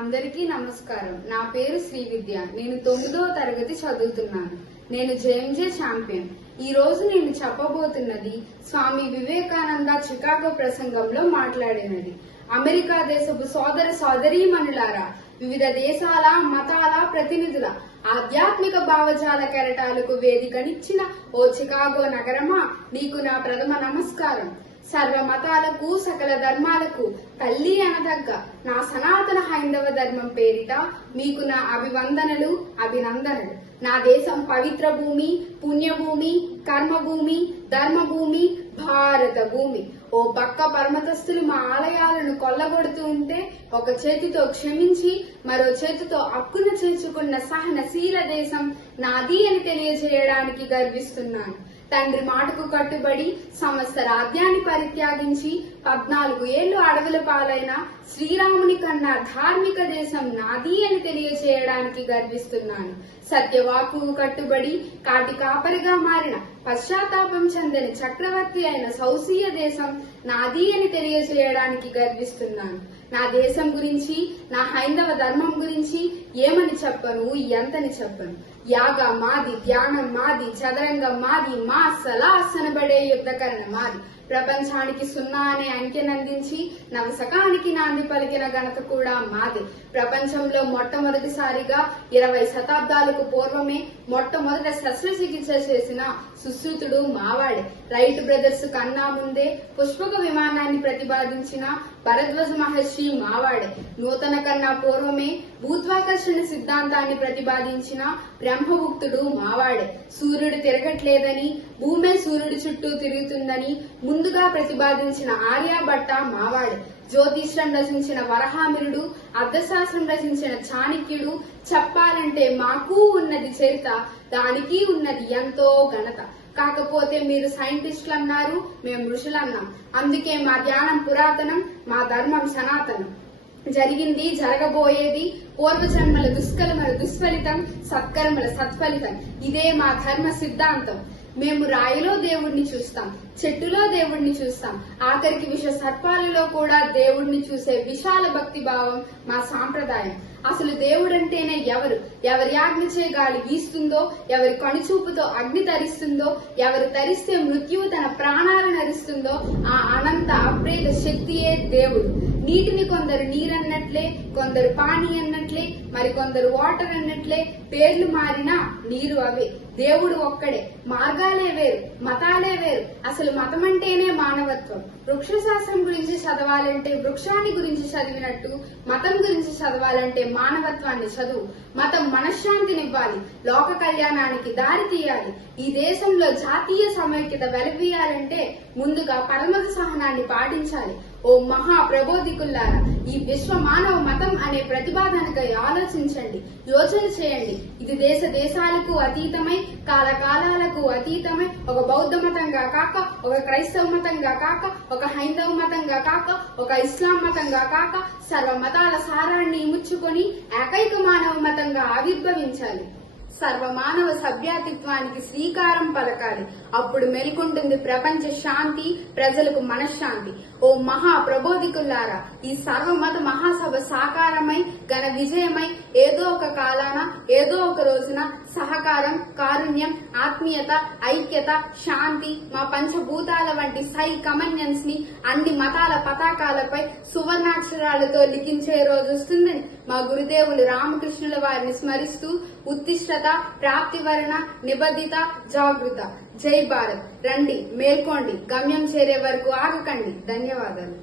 అందరికీ నమస్కారం. నా పేరు శ్రీ విద్య. నేను తొమ్మిదవ తరగతి చదువుతున్నాను. నేను జేఎంజే ఛాంపియన్. ఈ రోజు నేను చెప్పబోతున్నది స్వామి వివేకానంద చికాగో ప్రసంగంలో మాట్లాడినది. అమెరికా దేశపు సోదర సోదరీమణులారా వివిధ దేశాల మతాల ప్రతినిధుల ఆధ్యాత్మిక భావజాల కెరటాలకు వేదికనిచ్చిన ఓ చికాగో నగరమా? నీకు నా ప్రథమ నమస్కారం. సర్వ మతాలకు సకల ధర్మాలకు తల్లి అనదగ్గ నా సనాతన హైందవ ధర్మం పేరిట మీకు నా అభివందనలు అభినందనలు. నా దేశం పవిత్ర భూమి పుణ్యభూమి కర్మభూమి ధర్మభూమి భారత భూమి. ఓ పక్క పరమతస్తులు మా ఆలయాలను కొల్లగొడుతూ ఉంటే ఒక చేతితో క్షమించి మరో చేతితో అక్కున చేర్చుకున్న సహనశీల దేశం నాది అని తెలియజేయడానికి గర్విస్తున్నాను. తండ్రి మాటకు కట్టుబడి సంవత్సరాద్యాన్ని పరిత్యాగించి పద్నాలుగు ఏళ్ళు అడవుల పాలైన శ్రీరాముని కన్నా ధార్మిక దేశం నాది అని తెలియజేయడానికి గర్విస్తున్నాను. సత్యవాకు కట్టుబడి కాటి కాపరిగా మారిన పశ్చాత్తాపం చెందని చక్రవర్తి అయిన సౌసీయ దేశం నాది అని తెలియజేయడానికి గర్విస్తున్నాను. నా దేశం గురించి నా హైందవ ధర్మం గురించి ఏమని చెప్పను? ఎంతని చెప్పను? యాగ మాది ధ్యానం మాది చదరంగం మాది మా సలాసనబడే యుద్ధకరణ మాది. ప్రపంచానికి సున్నా అనే అంకెనందించి నవశకానికి నాంది పలికిన ఘనత కూడా మాది. ప్రపంచంలో మొట్టమొదటిసారిగా ఇరవై శతాబ్దాలకు పూర్వమే మొట్టమొదట శస్త్రచికిత్స చేసిన సుశ్రుతుడు మావాడే. రైట్ బ్రదర్స్ కన్నా ముందే పుష్పక విమానాన్ని ప్రతిపాదించిన భరద్వాజ మహర్షి మావాడే. నూతన కన్నా పూర్వమే భూత్వాకర్షణ సిద్ధాంతాన్ని ప్రతిపాదించిన బ్రహ్మగుప్తుడు మావాడే. సూర్యుడు తిరగట్లేదని భూమే సూర్యుడి చుట్టూ తిరుగుతుందని ముందుగా ప్రతిపాదించిన ఆర్యాభట్ట మావాడే. జ్యోతిష్యం రచించిన వరహామిరుడు అర్థశాస్త్రం రచించిన చాణక్యుడు చెప్పాలంటే మాకు ఉన్నది చరిత దానికి ఉన్నది ఎంతో ఘనత. కాకపోతే మీరు సైంటిస్టులు అన్నారు మేము ఋషులు అన్నాం అందుకే మా ధ్యానం పురాతనం మా ధర్మం సనాతనం. జరిగింది జరగబోయేది పూర్వజన్మల దుష్కర్మల దుష్ఫలితం సత్కర్మల సత్ఫలితం. ఇదే మా ధర్మ సిద్ధాంతం. మేము రాయిలో దేవుణ్ణి చూస్తాం చెట్టులో దేవుణ్ణి చూస్తాం. ఆఖరికి విష సర్పాలలో కూడా దేవుణ్ణి చూసే విశాల భక్తి భావం మా సాంప్రదాయం. అసలు దేవుడంటేనే ఎవరు? ఎవరి ఆజ్ఞచే గాలి వీస్తుందో ఎవరి కణుచూపుతో అగ్ని తరిస్తుందో ఎవరు తరిస్తే మృత్యువు తన ప్రాణాలను నరిస్తుందో ఆ అనంత అప్రేత శక్తియే దేవుడు. నీటిని కొందరు నీరన్నట్లే కొందరు పానీ అన్నట్లే మరి కొందరు వాటర్ అన్నట్లే పేర్లు మారినా నీరు అవే. దేవుడు ఒక్కడే. మార్గాలే వేరు మతాలే వేరు. అసలు మతం అంటేనే మానవత్వం. వృక్షశాస్త్రం గురించి చదవాలంటే వృక్షాన్ని గురించి చదివినట్టు మతం గురించి చదవాలంటే మానవత్వాన్ని చదువు. మతం మనశ్శాంతినివ్వాలి లోక కళ్యాణానికి దారి తీయాలి. ఈ దేశంలో జాతీయ సమైక్యత వెలవీయాలంటే ముందుగా పరమత సహనాన్ని పాటించాలి. ఓ మహా ప్రబోధికుల్లారా ఈ విశ్వ మానవ మతం అనే ప్రతిపాదనకై ఆలోచించండి యోచన చేయండి. ఇది దేశ దేశాలకు అతీతమై కాలకాలాలకు అతీతమై ఒక బౌద్ధ మతంగా కాక ఒక క్రైస్తవ మతంగా కాక ఒక హైందవ మతంగా కాక ఒక ఇస్లాం మతంగా కాక సర్వ మతాల సారాన్ని ముచ్చుకొని ఏకైక మానవ మతంగా ఆవిర్భవించాలి. సర్వ మానవ సభ్యాతిత్వానికి శ్రీకారం పలకాలి. అప్పుడు మెలుకుంటుంది ప్రపంచ శాంతి ప్రజలకు మనశ్శాంతి. ఓ మహా ప్రబోధికులారా ఈ సర్వమత మహాసభ సాకారమై ఘన విజయమై ఏదో ఒక కాలాన ఏదో ఒక రోజున సహకారం కారుణ్యం ఆత్మీయత ఐక్యత శాంతి మా పంచభూతాల వంటి సై కమన్యన్స్ని అన్ని మతాల పతాకాలపై సువర్ణాక్షరాలతో లిఖించే రోజు వస్తుందని మా గురుదేవులు రామకృష్ణుల వారిని స్మరిస్తూ ప్రాప్తి ప్రాప్తివరణ నిబద్ధిత జాగృత. జై భారత్. రండి మేల్కోండి. గమ్యం చేరే వరకు ఆగకండి. ధన్యవాదాలు.